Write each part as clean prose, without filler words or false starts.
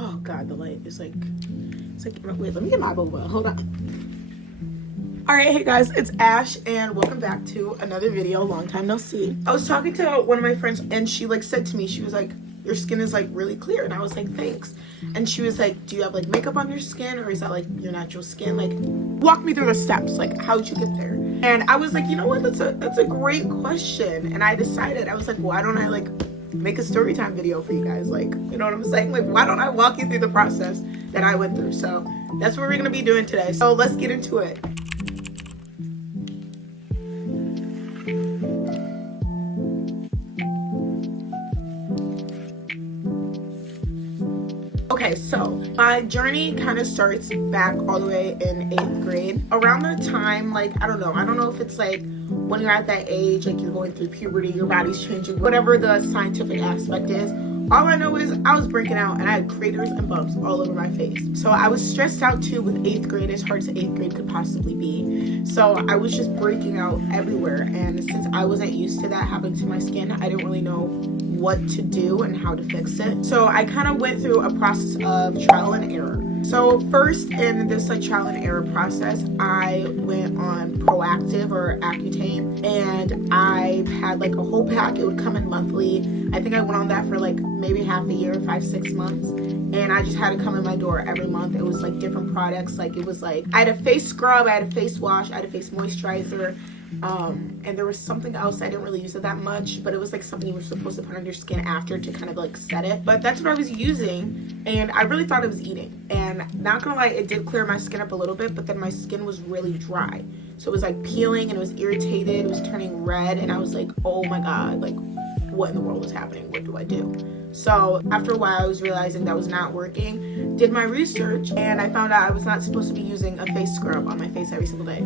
Oh God, the light is like, it's like, wait, let me get my boba. Hold on. All right, hey guys, it's Ash, and welcome back to another video. Long time no see. I was talking to one of my friends, and she like said to me, she was like, your skin is like really clear, and I was like, thanks. And she was like, do you have like makeup on your skin, or is that like your natural skin? Like, walk me through the steps. Like, how'd you get there? And I was like, you know what? That's a great question. And I decided, I was like, why don't I like make a story time video for you guys? Like, you know what I'm saying? Like, why don't I walk you through the process that I went through? So that's what we're gonna be doing today. So let's get into it. Okay, so my journey kind of starts back all the way in 8th grade. Around that time, like, I don't know if it's like when you're at that age, like you're going through puberty, your body's changing, whatever the scientific aspect is. All I know is I was breaking out and I had craters and bumps all over my face. So I was stressed out too with 8th grade, as hard as 8th grade could possibly be. So I was just breaking out everywhere. And since I wasn't used to that happening to my skin, I didn't really know what to do and how to fix it. So I kind of went through a process of trial and error. So first in this like trial and error process, I went on Proactive or Accutane, and I had like a whole pack. It would come in monthly. I think I went on that for like maybe half a year, 5-6 months. And I just had it come in my door every month. It was like different products. Like it was like, I had a face scrub, I had a face wash, I had a face moisturizer. And there was something else. I didn't really use it that much, but it was like something you were supposed to put on your skin after to kind of like set it. But that's what I was using, and I really thought it was eating. And not gonna lie, it did clear my skin up a little bit, but then my skin was really dry. So it was like peeling, and it was irritated, it was turning red, and I was like, oh my God, like what in the world is happening? What do I do? So after a while, I was realizing that was not working. Did my research, and I found out I was not supposed to be using a face scrub on my face every single day.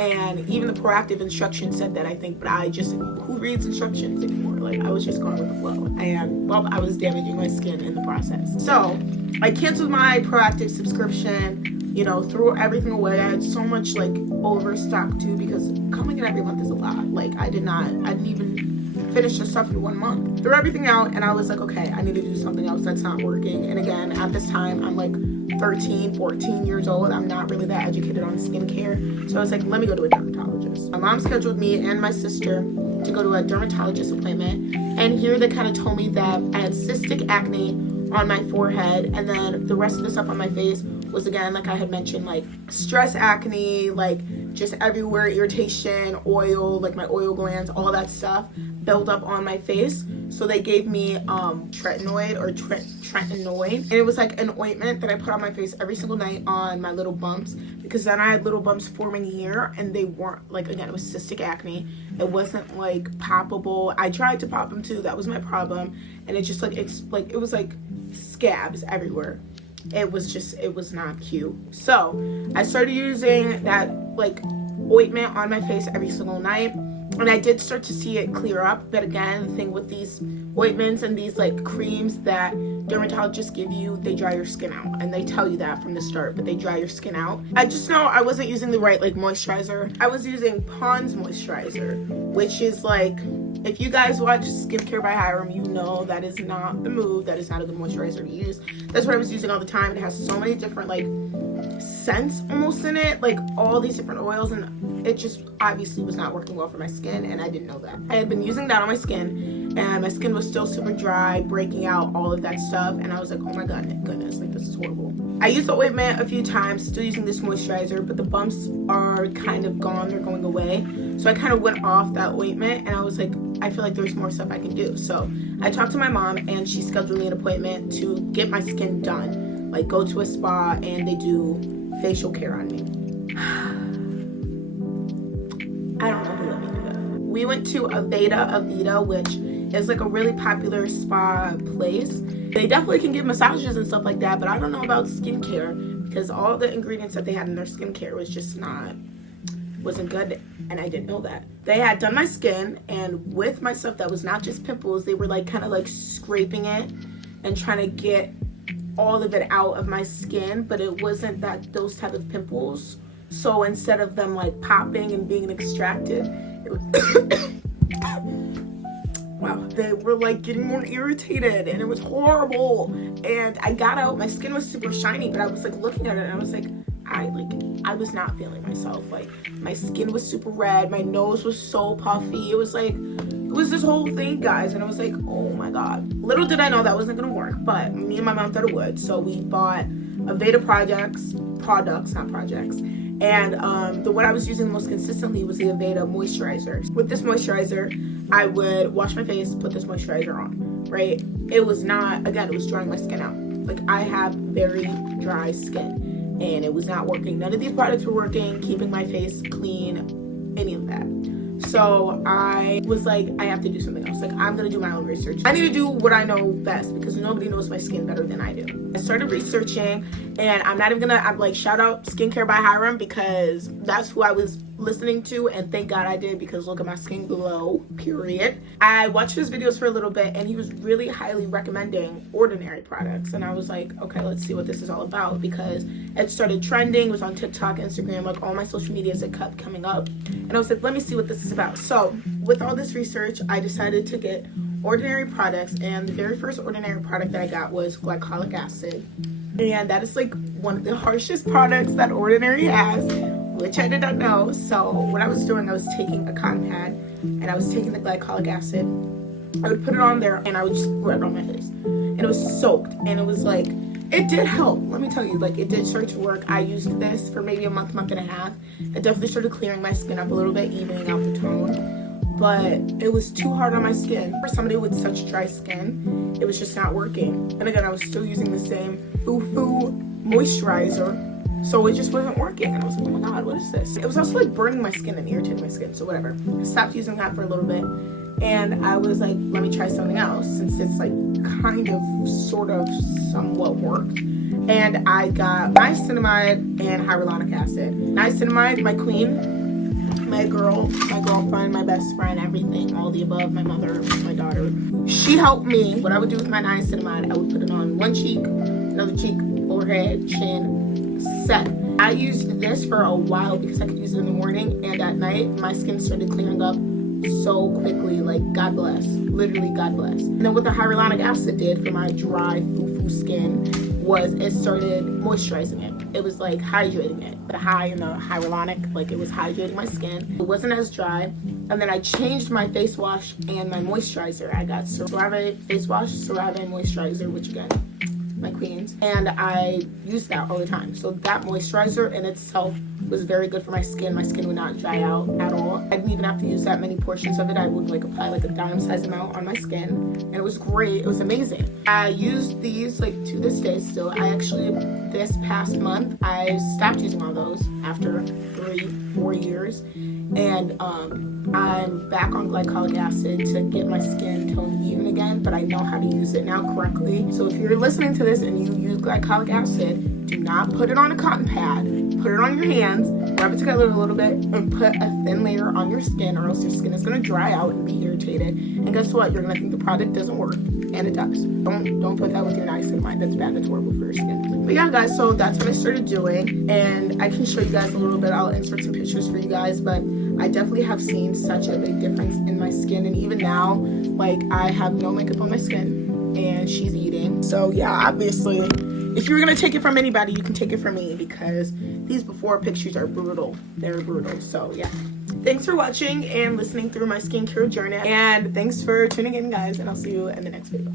And even the Proactive instructions said that, I think, but I just, who reads instructions anymore? Like, I was just going with the flow. And, well, I was damaging my skin in the process. So I canceled my Proactive subscription, you know, threw everything away. I had so much, like, overstock, too, because coming in every month is a lot. Like, I didn't even finish the stuff in 1 month. Threw everything out, and I was like, okay, I need to do something else that's not working. And again, at this time, I'm like 13, 14 years old. I'm not really that educated on skincare. So I was like, let me go to a dermatologist. My mom scheduled me and my sister to go to a dermatologist appointment. And here they kind of told me that I had cystic acne on my forehead. And then the rest of the stuff on my face was, again, like I had mentioned, like stress acne, like just everywhere, irritation, oil, like my oil glands, all that stuff built up on my face. So they gave me tretinoid or tretinoid, and it was like an ointment that I put on my face every single night on my little bumps, because then I had little bumps forming here, and they weren't, like, again, it was cystic acne. It wasn't like poppable. I tried to pop them too, that was my problem, and it just like it was like scabs everywhere. It was not cute. So I started using that like ointment on my face every single night, and I did start to see it clear up. But again, the thing with these ointments and these like creams that dermatologists give you, they dry your skin out, and they tell you that from the start, but they dry your skin out. I just know I wasn't using the right like moisturizer. I was using Pond's moisturizer, which is like, if you guys watch Skincare by Hiram, you know that is not the move. That is not a good moisturizer to use. That's what I was using all the time. It has so many different like scents almost in it, like all these different oils, and it just obviously was not working well for my skin, and I didn't know that. I had been using that on my skin, and my skin was still super dry, breaking out, all of that stuff, and I was like, oh my goodness, like this is horrible. I used the ointment a few times, still using this moisturizer, but the bumps are kind of gone, they're going away. So I kind of went off that ointment, and I was like, I feel like there's more stuff I can do. So I talked to my mom, and she scheduled me an appointment to get my skin done, like go to a spa, and they do facial care on me. I don't know who let me do that. We went to Aveda, which is like a really popular spa place. They definitely can give massages and stuff like that, but I don't know about skincare, because all the ingredients that they had in their skincare was just wasn't good, and I didn't know that. They had done my skin, and with my stuff that was not just pimples, they were like kind of like scraping it and trying to get all of it out of my skin, but it wasn't those type of pimples. So instead of them like popping and being extracted, it was wow, they were like getting more irritated and it was horrible. And I got out, my skin was super shiny, but I was like looking at it and I was like, I was not feeling myself. Like my skin was super red, my nose was so puffy. It was this whole thing, guys, and I was like, oh my god. Little did I know that wasn't gonna work, but me and my mom thought it would. So we bought Aveda products, not projects. And the one I was using the most consistently was the Aveda moisturizer. With this moisturizer, I would wash my face, put this moisturizer on, right? It was not, again, it was drying my skin out. Like I have very dry skin and it was not working. None of these products were working, keeping my face clean, any of that. So I was like, I have to do something else. Like I'm gonna do my own research. I need to do what I know best because nobody knows my skin better than I do. I started researching and I'm like, shout out Skincare by Hiram because that's who I was listening to, and thank God I did because look at my skin glow, period. I watched his videos for a little bit and he was really highly recommending Ordinary products, and I was like, okay, let's see what this is all about because it started trending. It was on TikTok, Instagram, like all my social medias, it kept coming up, and I was like, let me see what this is about. So with all this research, I decided to get Ordinary products, and the very first Ordinary product that I got was glycolic acid, and that is like one of the harshest products that Ordinary has, which I did not know. So what I was doing, I was taking a cotton pad and I was taking the glycolic acid. I would put it on there and I would just rub it on my face, and it was soaked, and it was like, it did help. Let me tell you, like it did start to work. I used this for maybe a month and a half. It definitely started clearing my skin up a little bit, evening out the tone, but it was too hard on my skin. For somebody with such dry skin, it was just not working. And again, I was still using the same foo-foo moisturizer, so it just wasn't working. And I was like, oh my god, what is this? It was also like burning my skin and irritating my skin, so whatever. I stopped using that for a little bit, and I was like, let me try something else since it's like kind of, sort of, somewhat worked. And I got niacinamide and hyaluronic acid. Niacinamide, my queen, my girl, my girlfriend, my best friend, everything, all the above, my mother, my daughter. She helped me. What I would do with my niacinamide, I would put it on one cheek, another cheek, forehead, chin, set. I used this for a while because I could use it in the morning, and at night my skin started clearing up so quickly. Like God bless, literally God bless. And then what the hyaluronic acid did for my dry foo-foo skin was it started moisturizing it. It was like hydrating it. The high and the hyaluronic, like it was hydrating my skin. It wasn't as dry. And then I changed my face wash and my moisturizer. I got Cerave face wash, Cerave moisturizer, which again, my queens, and I use that all the time. So that moisturizer in itself was very good for my skin. My skin would not dry out at all. I didn't even have to use that many portions of it. I would like apply like a dime size amount on my skin, and it was great. It was amazing. I used these like to this day still. I actually, this past month, I stopped using all those after 3-4 years, and I'm back on glycolic acid to get my skin tone even again, but I know how to use it now correctly. So if you're listening to this and you use glycolic acid, do not put it on a cotton pad. Put it on your hands, rub it together a little bit, and put a thin layer on your skin, or else your skin is gonna dry out and be irritated. And guess what? You're gonna think the product doesn't work, and it does. Don't put that with your niacinamide. That's bad. That's horrible for your skin. But yeah, guys, so that's what I started doing, and I can show you guys a little bit. I'll insert some pictures for you guys, but I definitely have seen such a big difference in my skin, and even now, like I have no makeup on my skin, and she's eating. So yeah, obviously, if you're gonna take it from anybody, you can take it from me because these before pictures are brutal. They're brutal. So yeah. Thanks for watching and listening through my skincare journey. And thanks for tuning in, guys. And I'll see you in the next video.